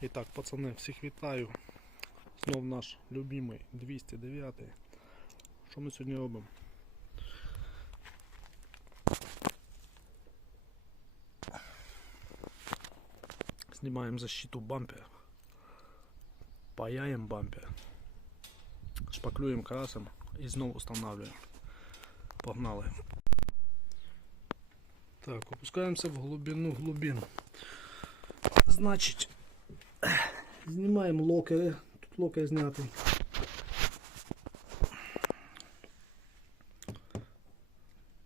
І так, пацани, всіх вітаю. Знов наш любимий 209. Що ми сьогодні робимо? Знімаємо защиту бампер. Паяємо бампер. Шпаклюємо красом і знову встановлюємо. Погнали. Так, опускаємося в глибину глибин. Значить, знімаємо локери. Тут локер знятий.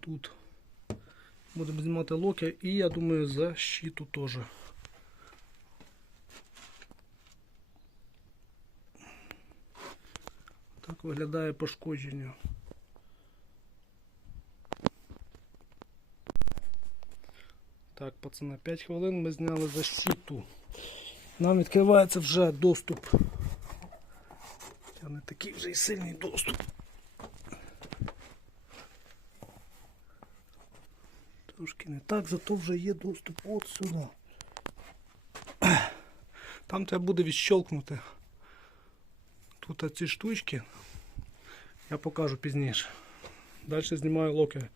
Тут будемо знімати локер і я думаю защиту теж. Так виглядає пошкодження. Так, пацани, 5 хвилин ми зняли защиту. Нам відкривається вже доступ. Це не такий вже й сильний доступ. Трошки не так, зато вже є доступ от сюди. Там треба буде відщелкнути. Тут ці штучки. Я покажу пізніше. Далі знімаю локер.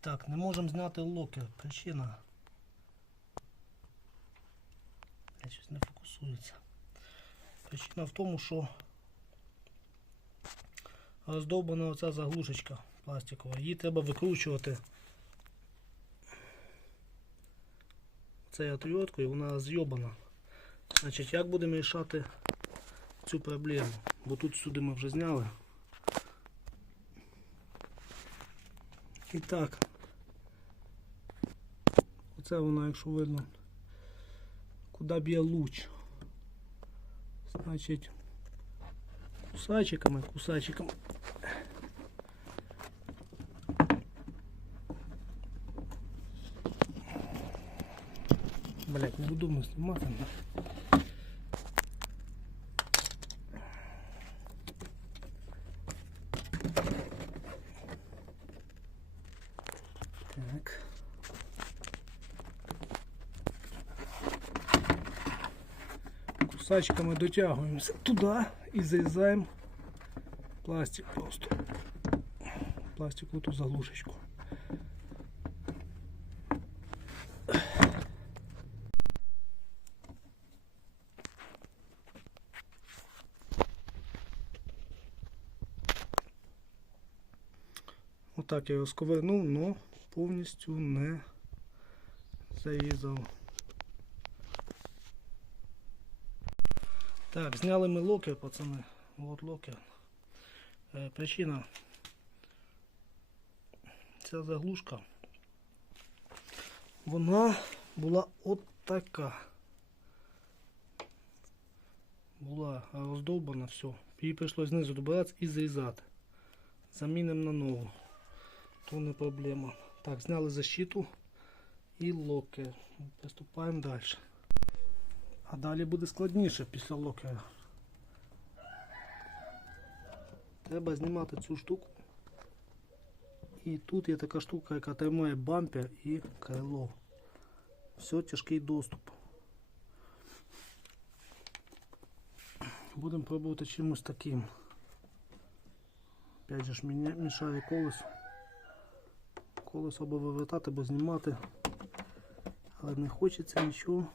Так, не можемо зняти локер. Причина. Я щось не фокусується. Причина в тому, що роздовбана оця заглушечка пластикова. Її треба викручувати цією отверткою, вона зйобана. Значить, як будемо рішати цю проблему? Бо тут сюди ми вже зняли. І так. Оце вона, якщо видно, куди б'є луч. Значить, кусачиками, кусачиками. Блять, неудобно снимать. Кусачками дотягуємося туди і зрізаємо пластик просто. Пластикову ту заглушечку. Отак я його сковернув, але повністю не зарізав. Так, зняли ми локер, пацани. От локер. Е, причина. Ця заглушка. Вона була от така. Була роздовбана, все. Її прийшлося знизу добиратися і зрізати. Замінимо на нову. То не проблема. Так, зняли защиту і локер. Приступаємо далі. А далі буде складніше після локера. Треба знімати цю штуку. І тут є така штука, яка тримає бампер і крило. Все, тяжкий доступ. Будемо пробувати чимось таким. Опять же ж мішає колесо. Колесо або вивертати, або знімати. Але не хочеться нічого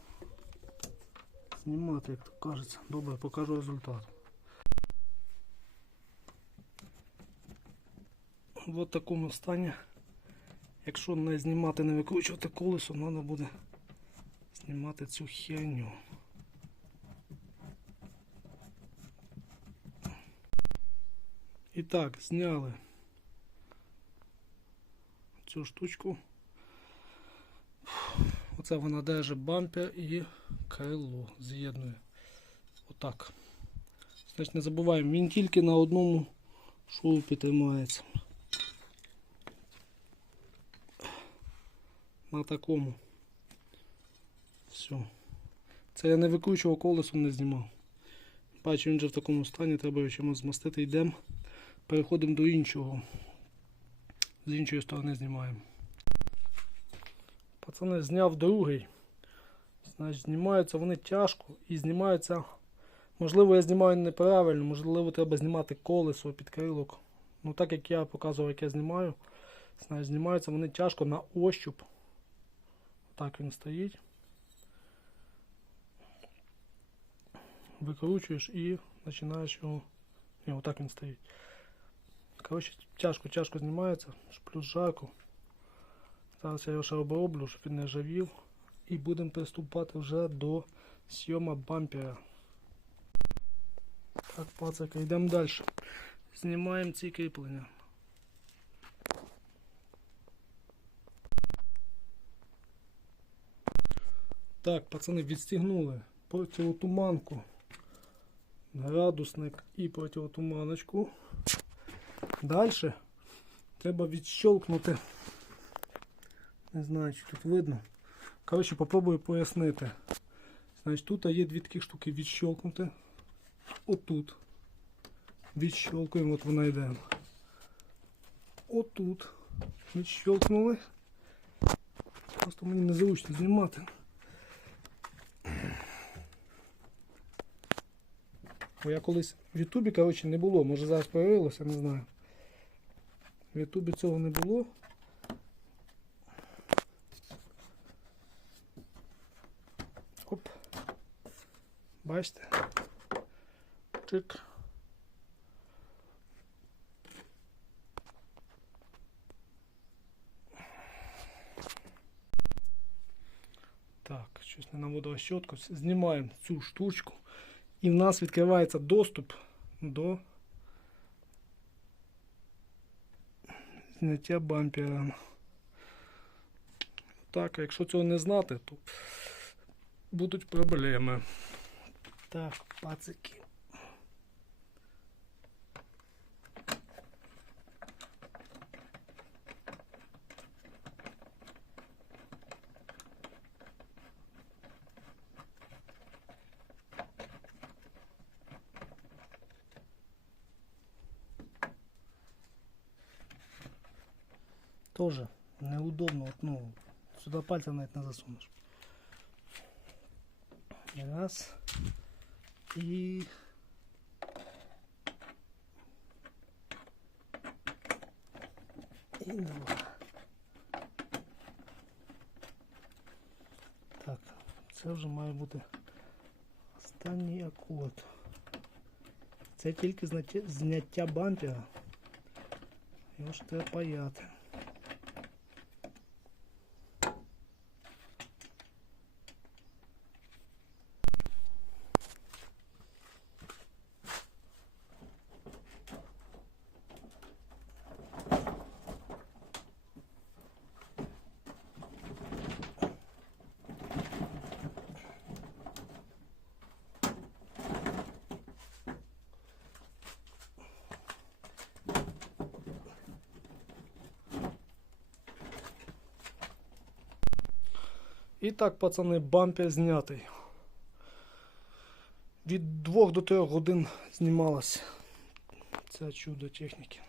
знімати, як то кажеться. Добре, покажу результат. В такому стані, якщо не знімати, не викручувати колесо, треба буде знімати цю херню. І так, зняли цю штучку. Оце вона держить бампер і крило з'єднує. Отак. Значить, не забуваємо, він тільки на одному шурупі тримається. На такому. Все. Це я не викручував колесом, не знімав. Бачу, він вже в такому стані, треба його чимось змастити. Йдемо. Переходимо до іншого. З іншої сторони знімаємо. Пацани, зняв другий. Значить, знімаються вони тяжко і знімаються. Можливо, я знімаю неправильно, можливо, треба знімати колесо підкрилок. Ну так як я показував, як я знімаю, значить, знімаються вони тяжко на ощуп. Так він стоїть. Викручуєш і починаєш його. Ні, отак він стоїть. Коротше, тяжко, тяжко знімається, плюс жарко. Зараз я його оброблю, щоб він не ржавів. І будемо приступати вже до сйома бампера. Так, пацаки, йдемо далі. Знімаємо ці кріплення. Так, пацани, відстігнули противотуманку, градусник і противотуманочку. Далі треба відщолкнути. Не знаю, чи тут видно. Коротше, попробую пояснити. Значить, тут є дві такі штуки відщолкнути. Отут. Відщолкуємо, от вона йде. Отут. Відщолкнули. Просто мені незручно знімати. Бо я колись в Ютубі, коротше, не було. Може зараз появилося, не знаю. В Ютубі цього не було. Бачите? Чик. Так, щось не наводила щотку. Знімаємо цю штучку. І в нас відкривається доступ до зняття бампера. Так, а якщо цього не знати, то будуть проблеми. Так, пацики. Тоже неудобно, от, ну, сюда пальца навіть не засунеш. Раз. І. І два. Так, це вже має бути останній акорд. Це тільки зняття- бампера. Його ж треба паяти. І так, пацани, бампер знятий. Від 2 до 3 годин знімалась це чудо техніки.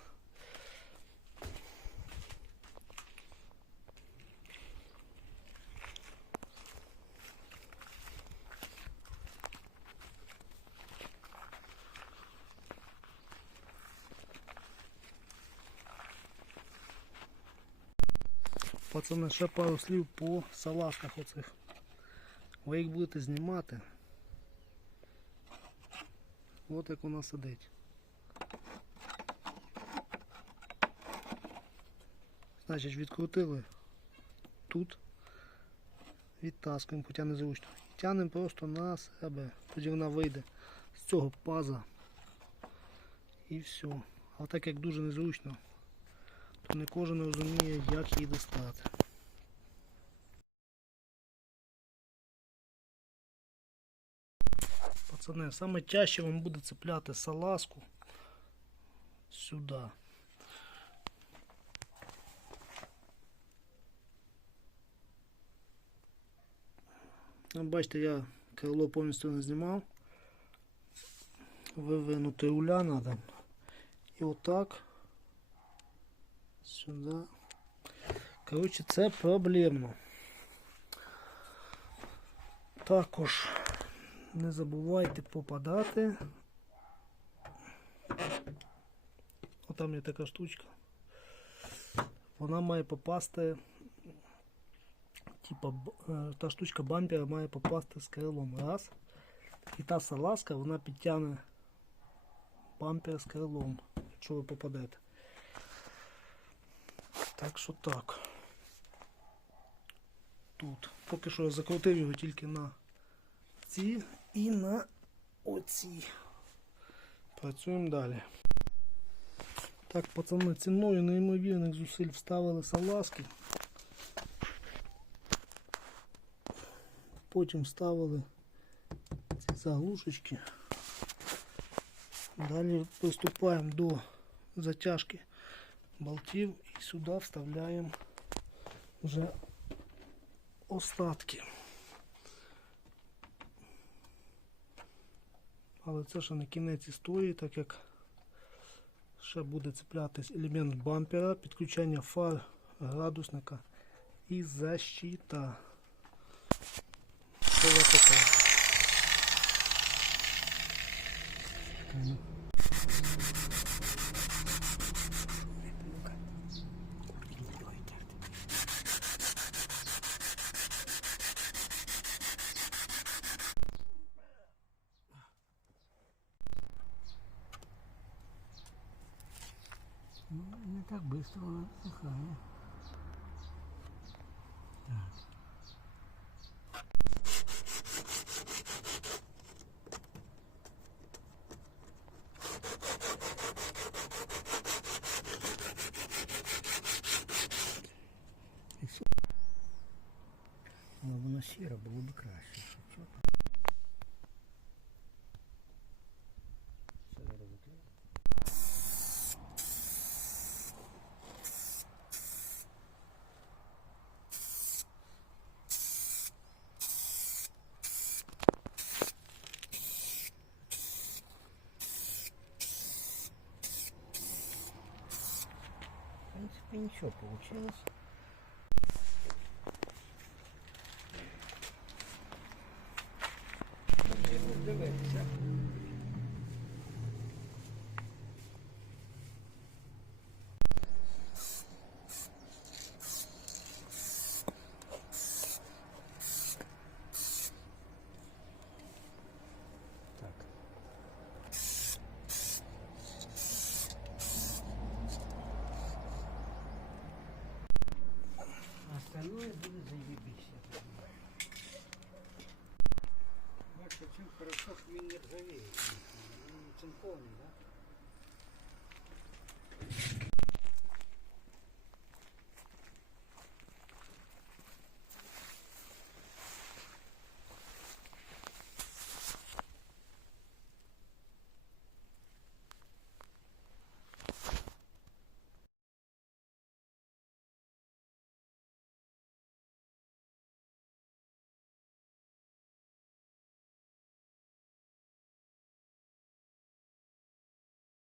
Пацани, ще пару слів по салазках оцих. Ви їх будете знімати. От як вона сидить. Значить, відкрутили тут, відтаскуємо, хоча незручно. Тянемо просто на себе, тоді вона вийде з цього паза. І все. А так як дуже незручно, то не кожен розуміє, як її достати. Пацани, саме тяжче вам буде цепляти салазку сюди. Ну, Бачите, я крило повністю не знімав. Вивинути руля треба. І отак. Сюди. Коротше, це проблемно. Також не забувайте попадати. Отам є така штучка. Вона має попасти. Типа е, та штучка бампера має попасти з крилом. Раз. І та салазка вона підтягне бампер з крилом, якщо ви попадете. Так що так. Тут. Поки що я закрутив його тільки на ці і на оці. Працюємо далі. Так, пацани, ціною неймовірних зусиль вставили салазки. Потім вставили ці заглушечки. Далі приступаємо до затяжки болтів і сюди вставляємо вже остатки. Але це ще не кінець історії, так як ще буде цеплятись елемент бампера, підключення фар, градусника і защита. Це я таке. Ну, не так быстро она засыхает. І все. Але вона сіра було б краще. щоб чого там. Все зараз закрию. Принципе, ничего получилось.